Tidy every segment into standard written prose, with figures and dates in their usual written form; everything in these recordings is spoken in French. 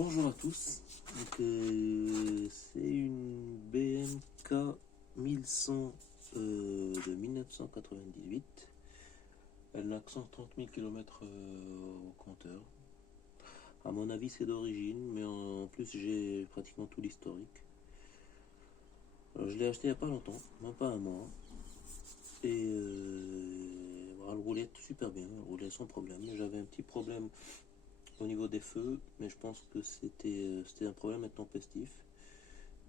Bonjour à tous, c'est une BMK 1100 de 1998. Elle n'a que 130 000 km au compteur. À mon avis c'est d'origine, mais en plus j'ai pratiquement tout l'historique. Je l'ai acheté il n'y a pas longtemps, même pas un mois. Et elle roulait super bien, elle roulait sans problème. J'avais un petit problème au niveau des feux, mais je pense que c'était un problème intempestif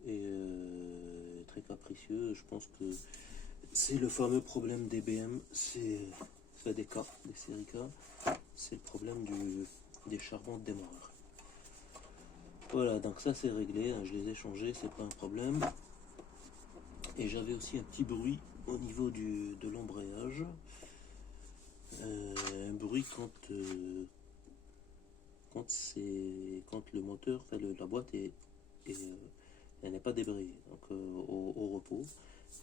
et très capricieux. Je pense que c'est le fameux problème des BM, c'est des K, des séries K, c'est le problème des charbons de démarreur. Voilà, donc ça c'est réglé, hein, je les ai changés, c'est pas un problème. Et j'avais aussi un petit bruit au niveau de l'embrayage, un bruit quand le moteur, la boîte elle n'est pas débrayée, donc au repos,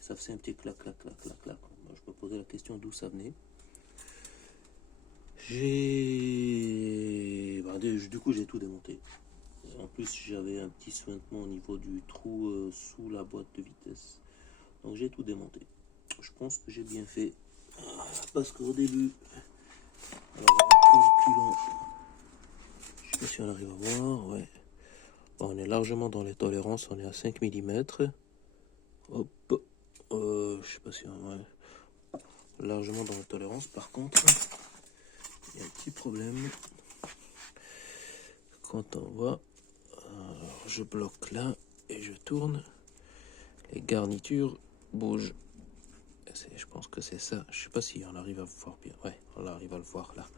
ça faisait un petit clac clac clac clac clac. Moi, je me posais la question d'où ça venait. Du coup j'ai tout démonté. En plus j'avais un petit sointement au niveau du trou sous la boîte de vitesse, donc j'ai tout démonté. Je pense que j'ai bien fait, parce qu'au début, alors en calculant, je sais pas si on arrive à voir, ouais. Bon, on est largement dans les tolérances, on est à 5 mm. Hop, je sais pas si on est largement dans les tolérances. Par contre, il y a un petit problème. Quand on voit, alors je bloque là et je tourne, les garnitures bougent. Je pense que c'est ça. Je sais pas si on arrive à voir bien. Ouais, on arrive à le voir là.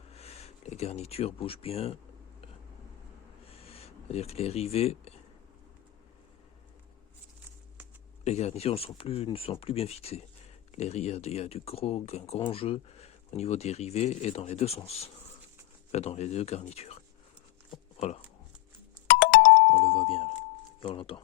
Les garnitures bougent bien. C'est-à-dire que les garnitures ne sont plus bien fixées. Il y a un grand jeu au niveau des rivets et dans les deux sens. Enfin, dans les deux garnitures. Voilà. On le voit bien là. Et on l'entend.